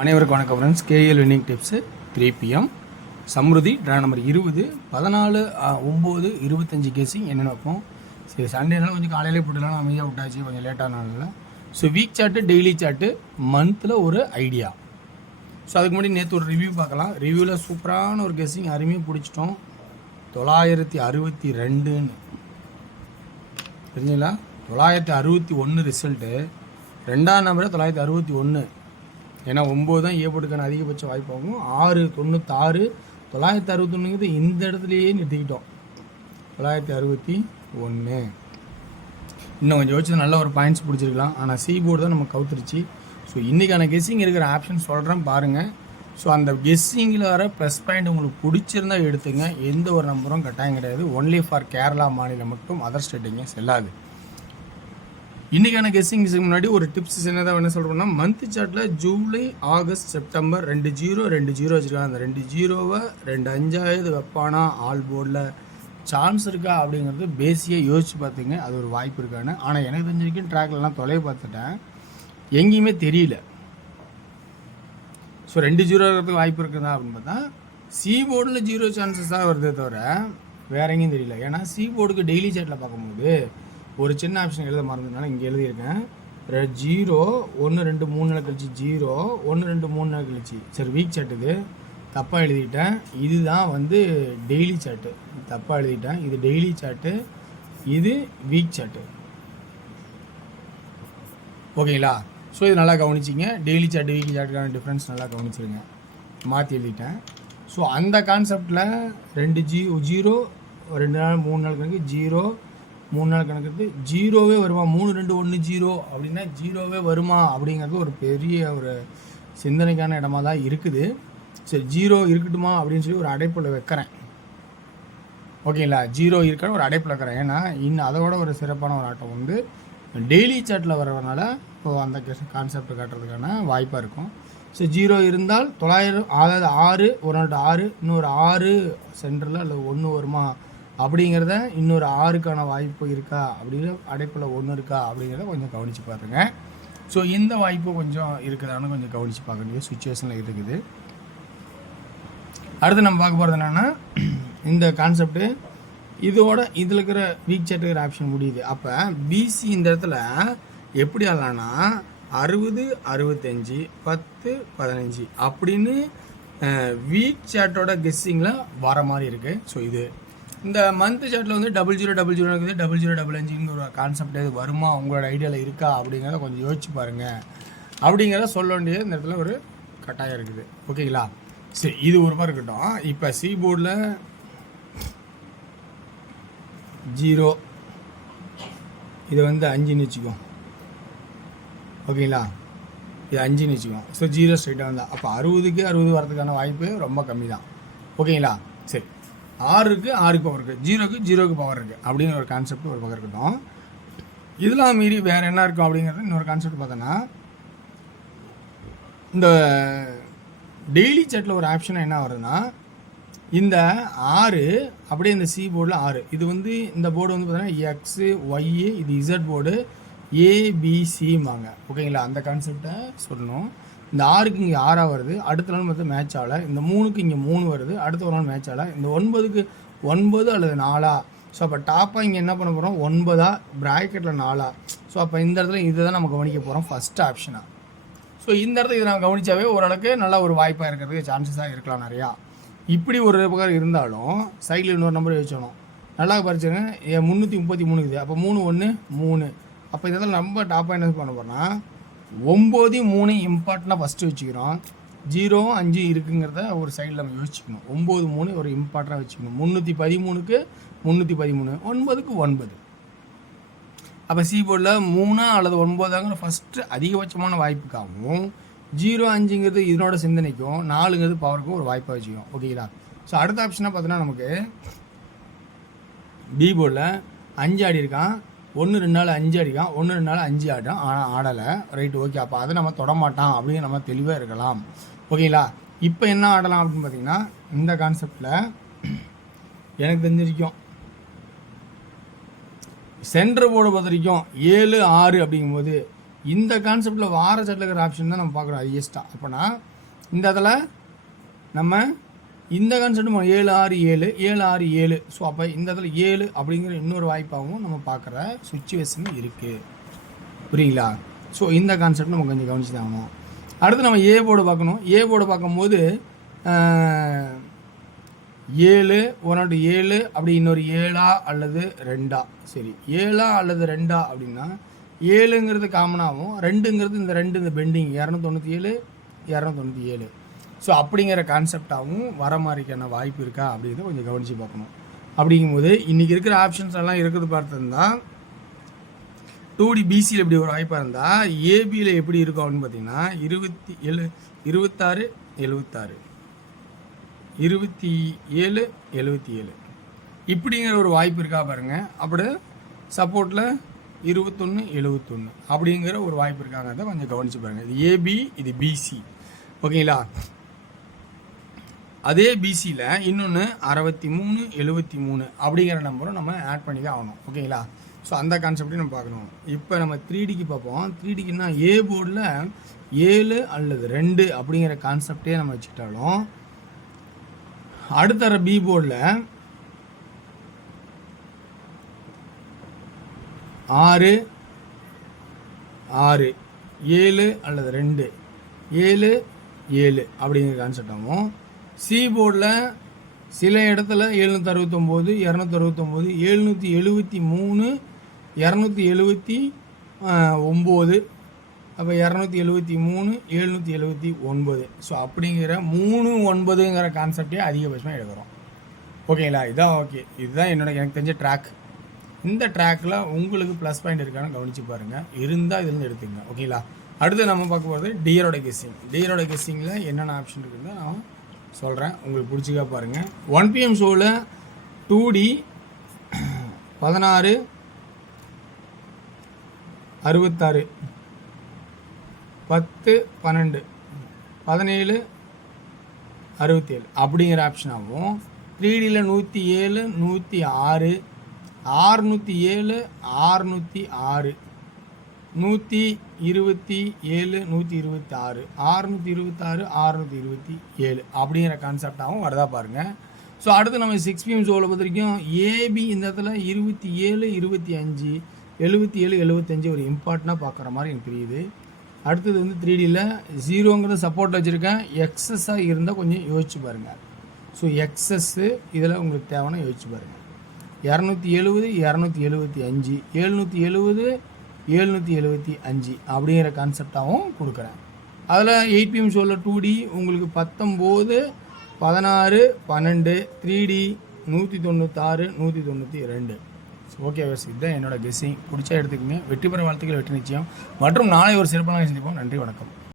அனைவருக்கும் வணக்கம் friends. KL winning tips 3 PM Samruddhi draw number 20 14/9/25 guessing என்னென்ன வைப்போம். சரி, சண்டேனால கொஞ்சம் காலையிலே போட்டுலாம் அமைதியாக விட்டாச்சு, கொஞ்சம் லேட்டானால. So week chart, daily chart, மந்தில் ஒரு ஐடியா. ஸோ அதுக்கு முன்னாடி நேற்று ஒரு ரிவ்யூ பார்க்கலாம். ரிவ்யூவில் சூப்பரான ஒரு கெஸ்ஸிங் அருமையாக பிடிச்சிட்டோம். 962ன்னு தெரிஞ்சுங்களா? 961 ரிசல்ட்டு. ரெண்டாம் நம்பரை 961. ஏன்னா 9 தான் ஏ போட்டுக்கான அதிகபட்ச வாய்ப்பாகும். 696 961 இந்த இடத்துலையே நிறுத்திக்கிட்டோம். 961 இன்னும் கொஞ்சம் யோசிச்சு நல்ல ஒரு பாயிண்ட்ஸ் பிடிச்சிருக்கலாம். ஆனால் சி போர்டு தான் நம்ம கவுத்துருச்சு. ஸோ இன்றைக்கான கெஸ்ஸிங் இருக்கிற ஆப்ஷன் சொல்கிறேன் பாருங்கள். ஸோ அந்த கெஸ்ஸிங்கில் வர ப்ளஸ் பாயிண்ட் உங்களுக்கு பிடிச்சிருந்தா எடுத்துங்க. எந்த ஒரு நம்பரும் கட்டாயம் கிடையாது. ஒன்லி ஃபார் கேரளா மாநிலம் மட்டும், அதர் ஸ்டேட்டுங்க செல்லாது. இன்றைக்கான கெஸ்ஸிங்ஸுக்கு முன்னாடி ஒரு டிப்ஸ் என்னதான் என்ன சொல்கிறோம்னா, மந்த் சார்ட்டில் ஜூலை, ஆகஸ்ட், செப்டம்பர் 2 0 வச்சுருக்காங்க. அந்த 2 0வை 2 5 வைப்பானா ஆல் போர்டில் சான்ஸ் இருக்கா அப்படிங்கிறது பேசியாக யோசிச்சு பார்த்துங்க. அது ஒரு வாய்ப்பு இருக்கான்னு. ஆனால் எனக்கு தெரிஞ்ச வரைக்கும் ட்ராக்லலாம் தொலைய பார்த்துட்டேன், எங்கேயுமே தெரியல. ஸோ 2 0 இருக்கிறதுக்கு வாய்ப்பு இருக்குதா அப்படின்னு பார்த்தா சி போர்டில் 0 சான்சஸ் தான் வருதே தவிர வேற எங்கேயும் தெரியல. ஏன்னா சி போர்டுக்கு டெய்லி சார்ட்டில் பார்க்கும்போது ஒரு சின்ன ஆப்ஷன் எழுத மறந்ததுனால இங்கே எழுதியிருக்கேன். 0 1 2 3 நாள் கழிச்சு 0 1 2 3 நாள் கழிச்சு. சரி, வீக் சார்ட் இது தப்பாக எழுதிட்டேன். இதுதான் வந்து டெய்லி சார்ட்டு, தப்பாக எழுதிட்டேன். இது டெய்லி சார்ட்டு, இது வீக் சார்ட்டு. ஓகேங்களா? ஸோ இது நல்லா கவனிச்சிங்க. டெய்லி சார்ட்டு வீக் சார்ட்டுக்கான டிஃப்ரென்ஸ் நல்லா கவனிச்சிருங்க. மாற்றி எழுதிட்டேன். ஸோ அந்த கான்செப்டில் 2 0 2 நாள் 3 நாள் கணக்கு 0 3 நாள் கணக்கு 0வே வருமா, 3 2 1 0 அப்படின்னா 0வே வருமா அப்படிங்கிறது ஒரு பெரிய ஒரு சிந்தனைக்கான இடமா தான் இருக்குது. சரி, 0 இருக்கட்டுமா அப்படின்னு சொல்லி ஒரு அடைப்பில் வைக்கிறேன். ஓகேங்களா? 0 இருக்கான்னு ஒரு அடைப்பில் வைக்கிறேன். ஏன்னா இன்னும் அதோட ஒரு சிறப்பான ஒரு ஆட்டம் வந்து டெய்லி சார்ட்டில் வரதுனால இப்போ அந்த கான்செப்ட் காட்டுறதுக்கான வாய்ப்பாக இருக்கும். ஸோ 0 இருந்தால் 900, அதாவது 6 ஒரு நாள் 6 இன்னொரு 6 சென்டரில் அல்லது 1 வருமா அப்படிங்கிறத, இன்னொரு 6க்கான வாய்ப்பு இருக்கா அப்படிங்கிற அடைப்பில் 1 இருக்கா அப்படிங்கிறத கொஞ்சம் கவனித்து பாருங்க. ஸோ இந்த வாய்ப்பு கொஞ்சம் இருக்குதான்னு கொஞ்சம் கவனித்து பார்க்க வேண்டிய சுச்சுவேஷனில் இருக்குது. அடுத்து நம்ம பார்க்க போகிறது என்னென்னா, இந்த கான்செப்ட்டு இதில் இருக்கிற வீக் சார்ட் இருக்கிற ஆப்ஷன் முடியுது. அப்போ பிசி இந்த இடத்துல எப்படி ஆகலான்னா 60 65 10 15 அப்படின்னு வீக் சார்ட்டோட கெஸ்ஸிங்கில் வர மாதிரி இருக்குது. ஸோ இது இந்த மந்த் சார்ட்டில் வந்து 0000 இருக்குது, 0055 ஒரு கான்செப்ட் எது வருமா உங்களோட ஐடியாவில் இருக்கா அப்படிங்கிறத கொஞ்சம் யோசிச்சு பாருங்கள். அப்படிங்கிறத சொல்ல வேண்டியது இந்த இடத்துல ஒரு கட்டாயம் இருக்குது. ஓகேங்களா? சரி, இது ஒரு மாதிரி இருக்கட்டும். இப்போ சி போர்டில் 0 இது வந்து 5ன்னு வச்சுக்கோ. ஓகேங்களா? இது 5ன்னு வச்சுக்கோம். ஸோ 0 ஸ்ட்ரைட்டாக வந்தால் அப்போ 60க்கு 60 வரதுக்கான வாய்ப்பு ரொம்ப கம்மி தான். ஓகேங்களா? சரி, 6க்கு 6க்கு பவர் இருக்குது, 0க்கு 0க்கு பவர் இருக்குது அப்படின்னு ஒரு கான்செப்ட் ஒரு பக்கம் இருக்கட்டும். இதெல்லாம் மீறி வேறு என்ன இருக்கும் அப்படிங்கிறது இன்னொரு கான்செப்ட் பார்த்தோன்னா, இந்த டெய்லி சார்ட்டில் ஒரு ஆப்ஷனாக என்ன வருதுன்னா, இந்த 6 அப்படியே இந்த சி போர்டில் 6 இது வந்து இந்த போர்டு வந்து பார்த்தீங்கன்னா எக்ஸு ஒய்ஏ, இது இசட் போர்டு ஏபிசிம்பாங்க. ஓகேங்களா? அந்த கான்செப்டை சொல்லணும். இந்த 6க்கு இங்கே 6 வருது, அடுத்த நாள் மொத்தம் மேட்ச் ஆகலை. இந்த 3க்கு இங்கே 3 வருது, அடுத்த ஒரு நாள் மேட்ச் ஆகலை. இந்த 9க்கு 9 அல்லது 4. ஸோ அப்போ டாப்பாக இங்கே என்ன பண்ண போகிறோம், 9 ப்ராக்கெட்டில் 4. ஸோ அப்போ இந்த இடத்துல இதை தான் நம்ம கவனிக்க போகிறோம் ஃபஸ்ட் ஆப்ஷனாக. ஸோ இந்த இடத்துல இதை நம்ம கவனித்தாவே ஓரளவுக்கு நல்ல ஒரு வாய்ப்பாக இருக்கிறதுக்கு சான்சஸாக இருக்கலாம் நிறையா. இப்படி ஒரு பக்கம் இருந்தாலும் சைடில் இன்னொரு நம்பர் வச்சோம். நல்லா பறிச்சுங்க. 333 இருக்குது. அப்போ 3 1 3. அப்போ இதில் நம்ம டாப்பாக என்ன பண்ண போகிறோம்னா 9 3 இம்பார்ட்டண்ட்டாக ஃபஸ்ட்டு வச்சுக்கிறோம். 0 5 இருக்குங்கிறத ஒரு சைடில் நம்ம யோசிச்சுக்கணும். 9 3 ஒரு இம்பார்ட்டண்ட்டாக வச்சுக்கணும். 313க்கு 313, 9க்கு 9. அப்போ சி போர்டில் 3 அல்லது 9ங்கிற ஃபஸ்ட்டு அதிகபட்சமான வாய்ப்புக்காகவும் 0 5ங்கிறது இதனோட சிந்தனைக்கும் 4ங்கிறது பவருக்கும் ஒரு வாய்ப்பாக வச்சுக்கோம். ஓகேங்களா? ஸோ அடுத்த ஆப்ஷனாக பார்த்தோன்னா நமக்கு பி போர்டில் 5 ஆடி இருக்கான், 1 2 நாள் 5 அடிக்கான், 1 2 நாள் 5 ஆடும், ஆனால் ஆடலை. Right, okay. அப்போ அதை நம்ம தொடமாட்டான் அப்படின்னு நம்ம தெளிவாக இருக்கலாம். ஓகேங்களா? இப்போ என்ன ஆடலாம் அப்படின்னு பார்த்தீங்கன்னா, இந்த கான்செப்டில் எனக்கு தெரிஞ்சிருக்கும் சென்டர் போர்டு பொறுத்த வரைக்கும் 7 6 அப்படிங்கும்போது இந்த கான்செப்டில் வார சார்ட்டில் இருக்கிற ஆப்ஷன் தான் நம்ம பார்க்குறோம் ஹையஸ்ட்டாக. அப்போனா இந்த இதில் நம்ம இந்த கான்செப்ட் 7 6 7 7 6 7. ஸோ அப்போ இந்த இடத்துல 7 அப்படிங்கிற இன்னொரு வாய்ப்பாகவும் நம்ம பார்க்குற சுச்சுவேஷன் இருக்குது. புரியுங்களா? ஸோ இந்த கான்செப்ட் நம்ம கொஞ்சம் கவனிச்சு தான் ஆகணும். அடுத்து நம்ம ஏ போர்டு பார்க்கணும். ஏ போர்டு பார்க்கும்போது 7 1 7 அப்படி இன்னொரு 7 அல்லது 2. சரி, 7 அல்லது 2 அப்படின்னா 7ங்கிறது காமனாகவும் 2ங்கிறது இந்த 2 இந்த பெண்டிங் 297 297. ஸோ அப்படிங்கிற கான்செப்டாகவும் வர மாதிரிக்கான வாய்ப்பு இருக்கா அப்படின்னு கொஞ்சம் கவனித்து பார்க்கணும். அப்படிங்கும்போது இன்றைக்கி இருக்கிற ஆப்ஷன்ஸ் எல்லாம் இருக்குது பார்த்துருந்தா 2D பிசியில் இப்படி ஒரு வாய்ப்பாக இருந்தால் ஏபியில் எப்படி இருக்கும் அப்படின்னு பார்த்தீங்கன்னா 27 26 76 27 77 இப்படிங்கிற ஒரு வாய்ப்பு இருக்கா பாருங்கள். அப்படி சப்போர்ட்டில் 21 71 அப்படிங்கிற ஒரு வாய்ப்பு இருக்காங்க. அதை கொஞ்சம் கவனித்து பாருங்கள். இது ஏபி, இது பிசி. ஓகேங்களா? அதே பிசியில் இன்னொன்று 63 73 அப்படிங்கிற நம்பரும் நம்ம ஆட் பண்ணி தான் ஆகணும். ஓகேங்களா? ஸோ அந்த கான்செப்டையும் நம்ம பார்க்கணும். இப்போ நம்ம 3Dக்கு பார்ப்போம். 3Dக்குன்னா ஏ போர்டில் 7 அல்லது 2 அப்படிங்கிற கான்செப்டே நம்ம வச்சுக்கிட்டாலும் அடுத்த பி போர்டில் 6 6 7 அல்லது 2 7 7 அப்படிங்கிற கான்செப்டாகவும் சி போர்டில் சில இடத்துல 769 269 773 279 அப்போ 273 779. ஸோ அப்படிங்கிற 3 9ங்கிற கான்செப்டே அதிகபட்சமாக எடுக்கிறோம். ஓகேங்களா? இதான் ஓகே. இதுதான் எனக்கு தெரிஞ்ச ட்ராக். இந்த ட்ராக்கில் உங்களுக்கு ப்ளஸ் பாயிண்ட் இருக்கான்னு கவனித்து பாருங்கள். இருந்தால் இதுலேருந்து எடுத்துங்க. ஓகேங்களா? அடுத்து நம்ம பார்க்க போகிறது டியரோட கெஸ்ஸிங். டியரோட கெஸ்ஸிங்கில் என்னென்ன ஆப்ஷன் இருக்குதுன்னு நான் சொல்கிறேன். உங்களுக்கு பிடிச்சிக்கா பாருங்கள். 1 PM ஷோவில் 2D 16 66 10 12 17 67 அப்படிங்கிற ஆப்ஷனாகவும் 3Dயில் 107 106 607 606 127 126 626 627 அப்படிங்கிற கான்செப்டாகவும் வருதா பாருங்கள். ஸோ அடுத்து நம்ம 6 PM ஷோவில் பொறுத்த வரைக்கும் ஏபி இந்த இடத்துல 27 25 77 75 ஒரு இம்பார்ட்டண்ட்டாக பார்க்குற மாதிரி எனக்கு தெரியுது. அடுத்தது வந்து 3Dயில் 0ங்கிற சப்போர்ட் வச்சுருக்கேன். எக்ஸஸாக இருந்தால் கொஞ்சம் யோசிச்சு பாருங்கள். ஸோ எக்ஸஸ்ஸு இதில் உங்களுக்கு தேவைன்னா யோசிச்சு பாருங்கள். 270 275 770 775 அப்படிங்கிற கான்செப்டாகவும் கொடுக்குறேன். அதில் 8 PM ஷோவில் 2D உங்களுக்கு 19 16 12 3D 196 192. ஓகே வர்ஸ், இதுதான் என்னோட கெஸ்ஸிங். பிடிச்சா எடுத்துக்கங்க. வெற்றி பெற வாழ்த்துக்கள், வெற்றி நிச்சயம். மற்றும் நாளை ஒரு சிறப்பான சந்திப்போம். நன்றி, வணக்கம்.